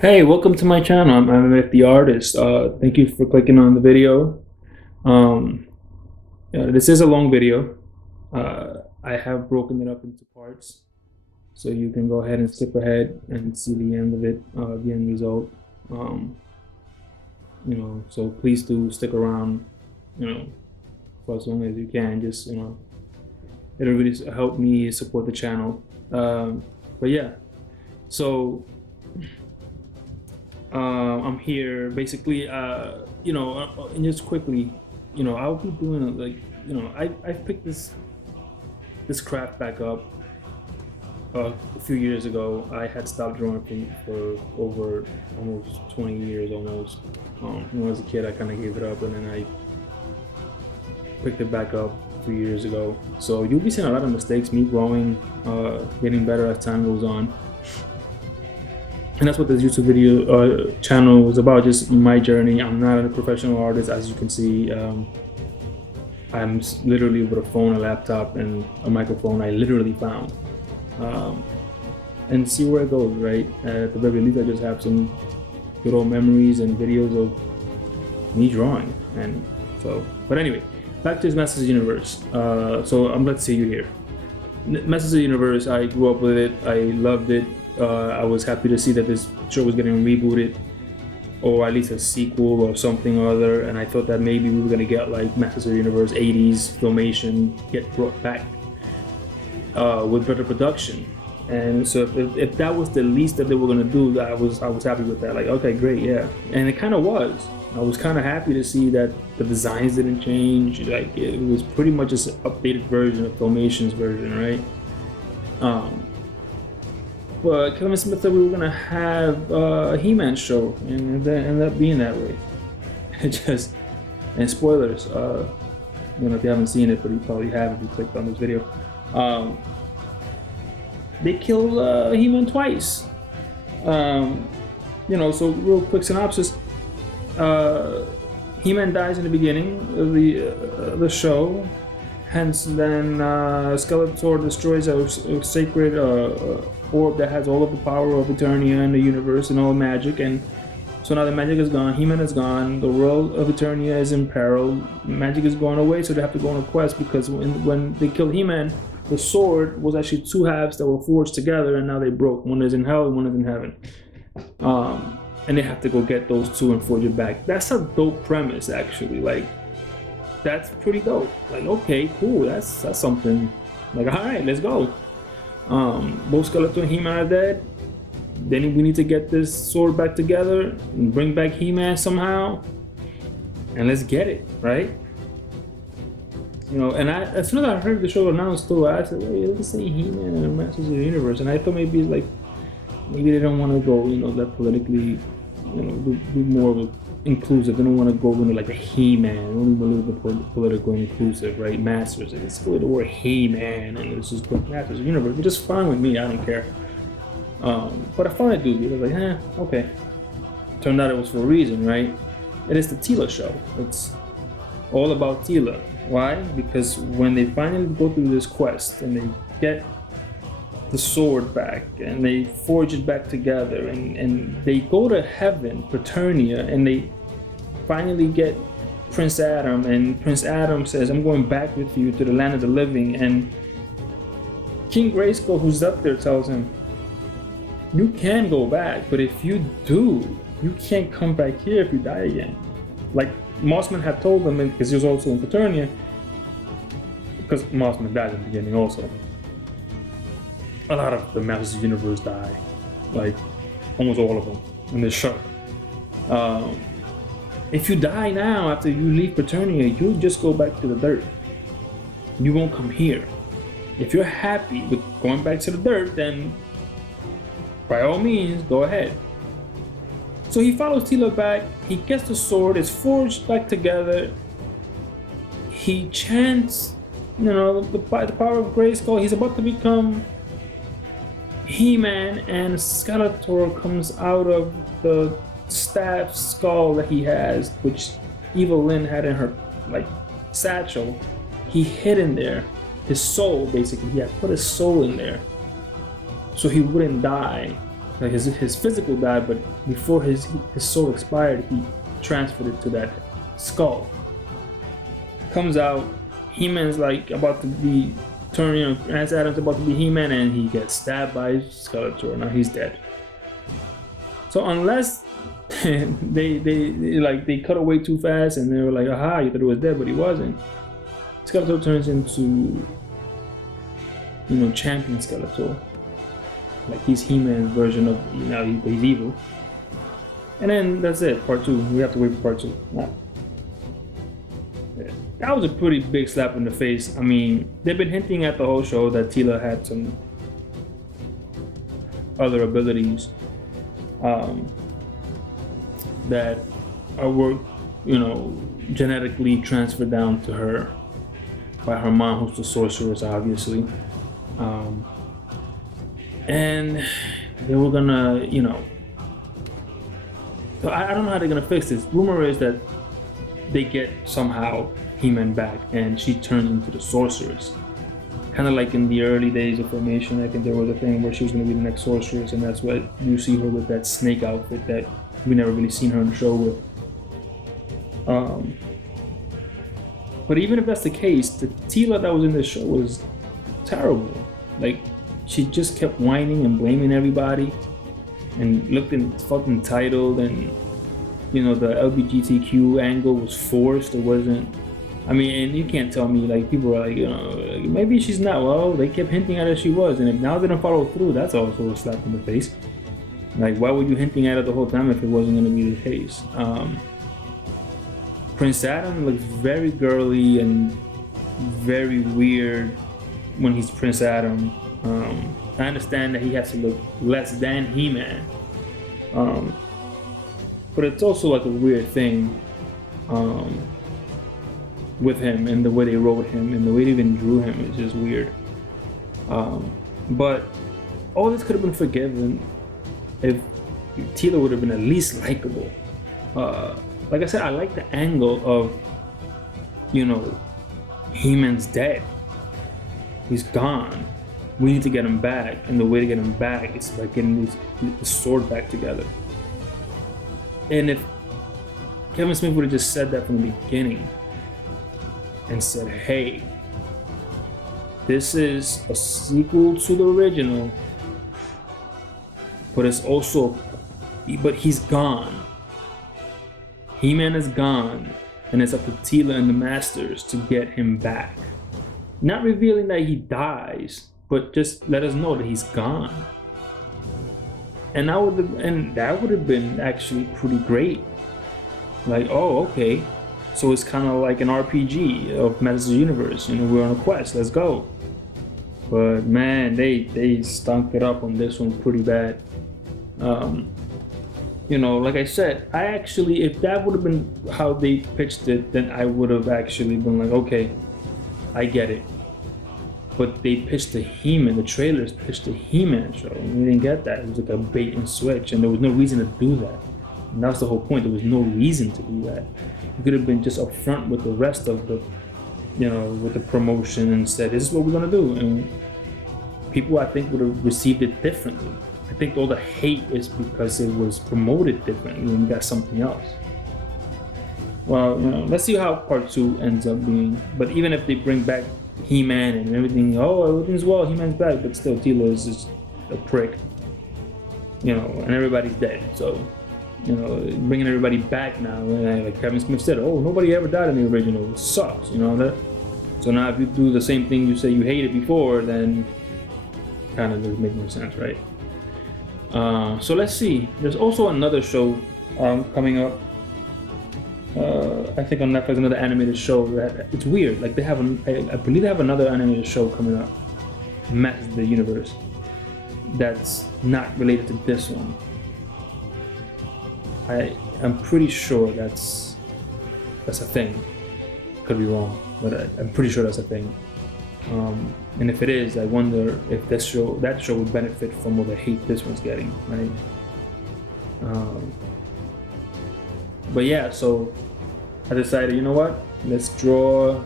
Hey, welcome to my channel. I'm the artist. Thank you for clicking on the video. Um, this is a long video. I have broken it up into parts, so you can go ahead and skip ahead and see the end of it, the end result. Um, so please do stick around, you know, for as long as you can. Just it'll really help me support the channel. But yeah, so. I'm here basically, and just quickly, I'll be doing like, I picked this craft back up a few years ago. I had stopped drawing for over almost 20 years almost. When I was a kid, I kind of gave it up, and then I picked it back up a few years ago. So you'll be seeing a lot of mistakes, me growing, getting better as time goes on. And that's what this YouTube video channel is about, just my journey. I'm not a professional artist, as you can see. I'm literally with a phone, a laptop, and a microphone I literally found. And see where it goes, right? At the very least, I just have some good old memories and videos of me drawing. And so, but anyway, back to this Masters Universe. So I'm glad to see you here. Masters Universe, I grew up with it, I loved it. I was happy to see that this show was getting rebooted, or at least a sequel or something or other, and I thought that maybe we were going to get like Masters of the Universe 80s Filmation get brought back with better production. And so if that was the least that they were going to do, I was happy with that. Like, okay, great, yeah. And it kind of was. I was kind of happy to see that the designs didn't change. Like, it was pretty much just an updated version of Filmation's version, right? But Kevin Smith said we were gonna have a He-Man show, and it ended up being that way. And spoilers, if you haven't seen it, but you probably have if you clicked on this video. They killed He-Man twice. So real quick synopsis. He-Man dies in the beginning of the show. Hence, then Skeletor destroys a sacred orb that has all of the power of Eternia and the universe and all magic. And so now the magic is gone, He-Man is gone, the world of Eternia is in peril, magic is going away, so they have to go on a quest, because when they killed He-Man, the sword was actually two halves that were forged together, and now they broke. One is in hell and one is in heaven. And they have to go get those two and forge it back. That's a dope premise, actually. Like, that's pretty dope. Like, okay, cool. That's something. Like, all right, let's go. Both Skeletor and He-Man are dead. Then we need to get this sword back together and bring back He-Man somehow. And let's get it, right? And as soon as I heard the show announced too, I said, wait, let's say He-Man and Masters of the Universe. And I thought maybe it's like, maybe they don't want to go, that politically, do more of a inclusive. They don't want to go into like a He-Man. They don't want to be political inclusive, right? Masters. Let's go with the word He-Man, and let's just put Masters of the Universe, which is fine with me. I don't care. But I found it dubious. I was like, okay. Turned out it was for a reason, right? It is the Teela show. It's all about Teela. Why? Because when they finally go through this quest and they get the sword back and they forge it back together, and they go to heaven, Eternia, and they finally get Prince Adam, and Prince Adam says, I'm going back with you to the land of the living. And King Grayskull, who's up there, tells him, you can go back, but if you do, you can't come back here if you die again. Like Mossman had told him, because he was also in Eternia, because Mossman died in the beginning also. A lot of the Masters of the Universe die, like almost all of them in this show. If you die now after you leave Eternia, you'll just go back to the dirt. You won't come here. If you're happy with going back to the dirt, then by all means, go ahead. So he follows Teela back, he gets the sword, it's forged back together. He chants, the power of Grayskull. He's about to become He-Man, and Skeletor comes out of the staff skull that he has, which Evil Lynn had in her satchel. He hid in there, his soul basically. He had put his soul in there so he wouldn't die. Like his physical died, but before his soul expired, he transferred it to that skull. Comes out, He-Man's like about to be turning, Lance Adams about to be He-Man, and he gets stabbed by Skeletor. Now he's dead. So unless they cut away too fast and they were like, aha, you thought he was dead, but he wasn't. Skeletor turns into, Champion Skeletor. Like he's He-Man's version of, he's evil. And then that's it, part 2. We have to wait for part 2. Wow. That was a pretty big slap in the face. I mean, they've been hinting at the whole show that Teela had some other abilities that were, genetically transferred down to her by her mom, who's the sorceress, obviously. And they were gonna, so I don't know how they're gonna fix this. Rumor is that they get somehow He-Man back and she turns into the sorceress. Kind of like in the early days of Formation, I think there was a thing where she was gonna be the next sorceress, and that's why you see her with that snake outfit that we never really seen her in the show with. But even if that's the case, the Teela that was in the show was terrible. Like, she just kept whining and blaming everybody and looked fucking entitled, and the LGBTQ angle was forced. It wasn't. I mean, and you can't tell me, like, people are like, maybe she's not. Well, they kept hinting at her she was, and if now they don't follow through, that's also a slap in the face. Like, why were you hinting at it the whole time if it wasn't going to be the case? Prince Adam looks very girly and very weird when he's Prince Adam. I understand that he has to look less than He-Man, but it's also like a weird thing with him, and the way they wrote him and the way they even drew him is just weird. But all this could have been forgiven if Teela would have been at least likable. Like I said, I like the angle of, He-Man's dead. He's gone. We need to get him back, and the way to get him back is by getting the sword back together. And if Kevin Smith would have just said that from the beginning and said, hey, this is a sequel to the original, but he's gone. He-Man is gone, and it's up to Teela and the Masters to get him back. Not revealing that he dies, but just let us know that he's gone. And that would have been actually pretty great. Like, oh, okay. So it's kind of like an RPG of Masters of the Universe. We're on a quest, let's go. But man, they stunk it up on this one pretty bad. Like I said, if that would have been how they pitched it, then I would have actually been like, okay, I get it. But they pitched the He-Man, the trailers pitched the He-Man show, and we didn't get that. It was like a bait and switch, and there was no reason to do that. And that was the whole point. There was no reason to do that. You could have been just upfront with the rest of the, with the promotion and said, this is what we're gonna do. And people, I think, would have received it differently. I think all the hate is because it was promoted differently and we got something else. Well, let's see how part 2 ends up being. But even if they bring back He-Man and everything, everything's well, He-Man's back, but still Teela is just a prick. And everybody's dead. So, bringing everybody back now, and like Kevin Smith said, nobody ever died in the original. It sucks, that. So now if you do the same thing you say you hated before, then kind of doesn't make no sense, right? So let's see. There's also another show coming up. I think on Netflix, another animated show that it's weird. Like I believe they have another animated show coming up, Masters of the Universe, that's not related to this one. I'm pretty sure that's a thing. Could be wrong, but I'm pretty sure that's a thing. And if it is, I wonder if that show would benefit from all the hate this one's getting, right? But yeah, so I decided, you know what? Let's draw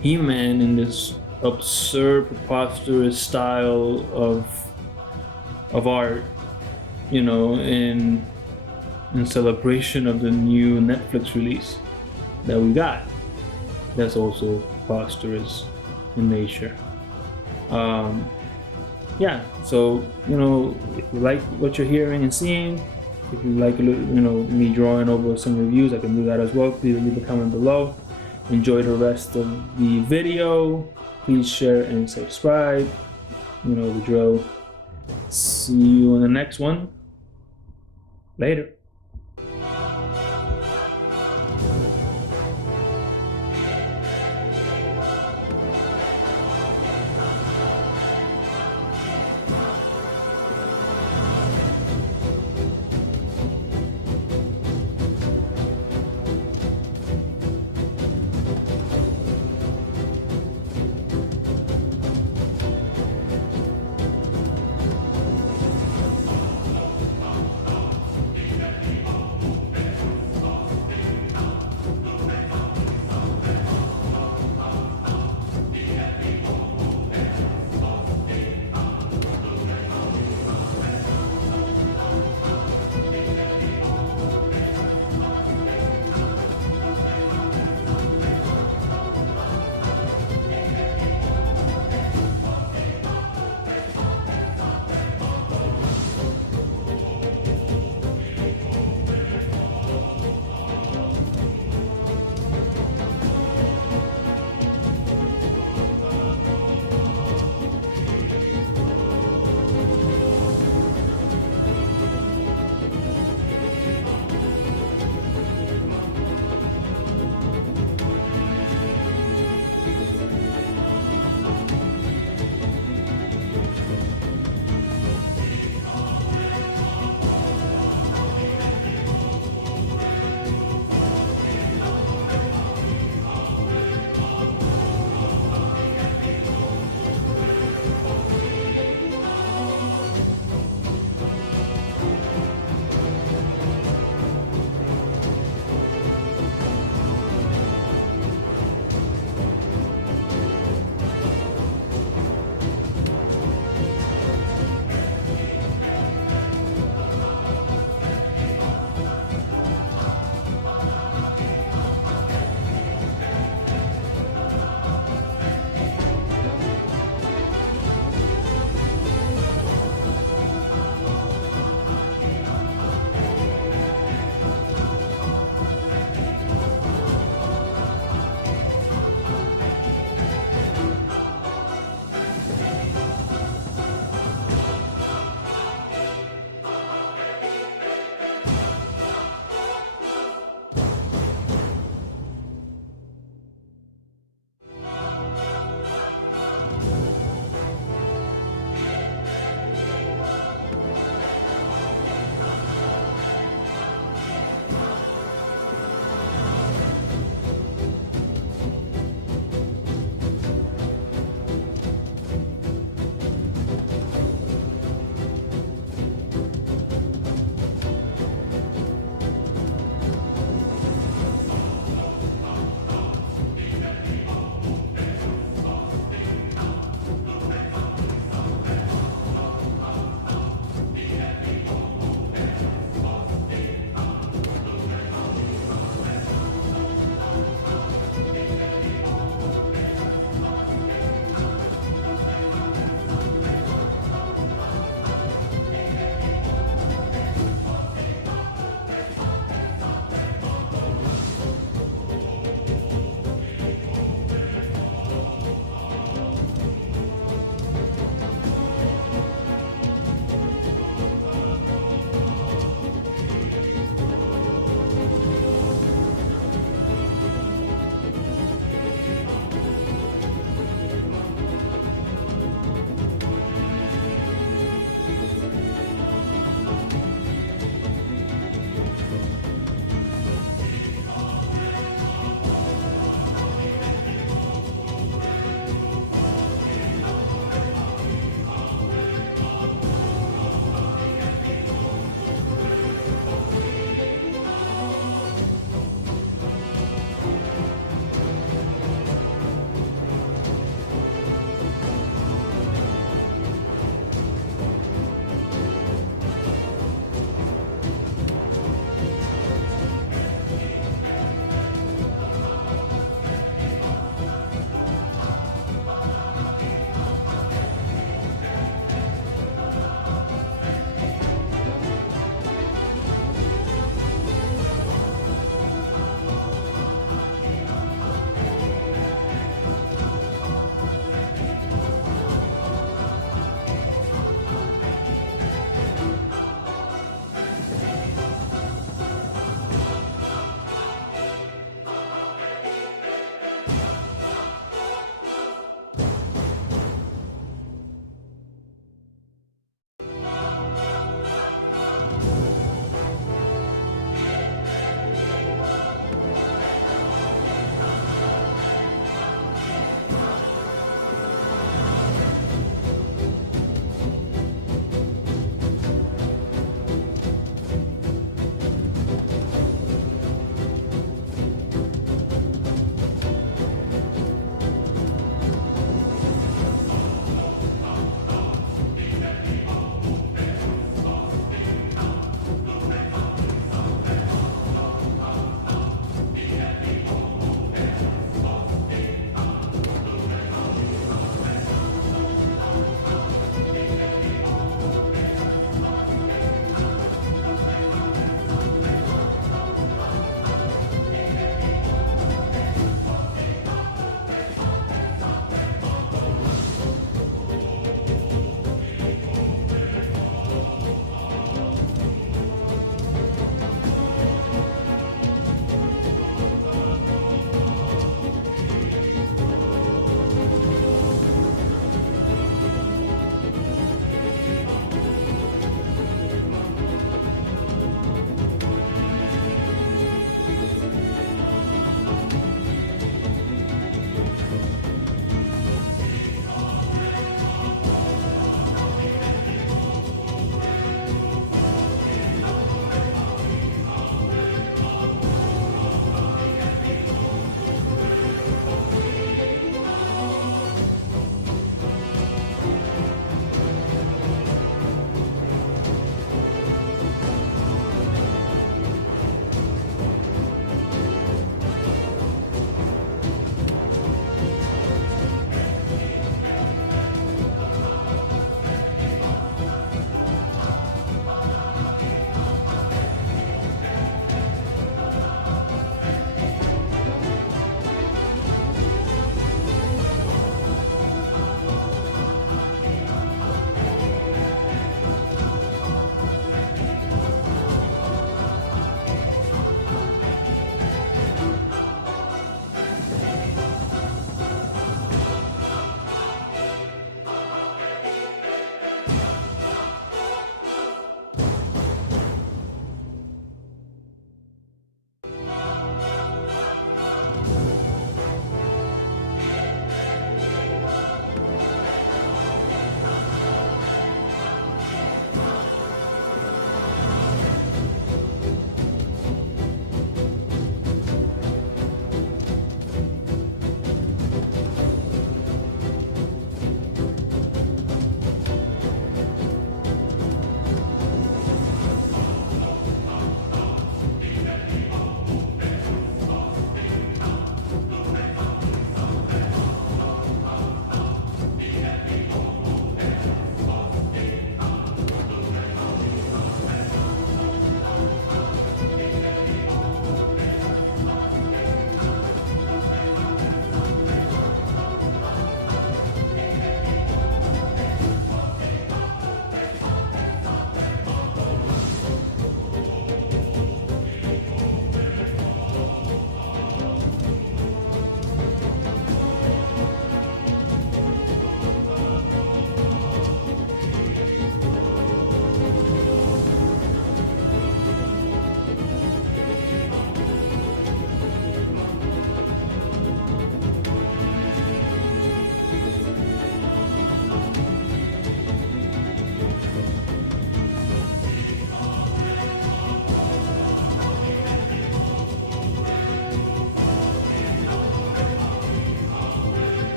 He-Man in this absurd, preposterous style of art you know, in celebration of the new Netflix release that we got. That's also preposterous in nature. Um, yeah, so you know, if you like what you're hearing and seeing, if you like, you know, me drawing over some reviews, I can do that as well. Please leave a comment below. Enjoy the rest of the video. Please share and subscribe. You know the drill. See you in the next one. Later.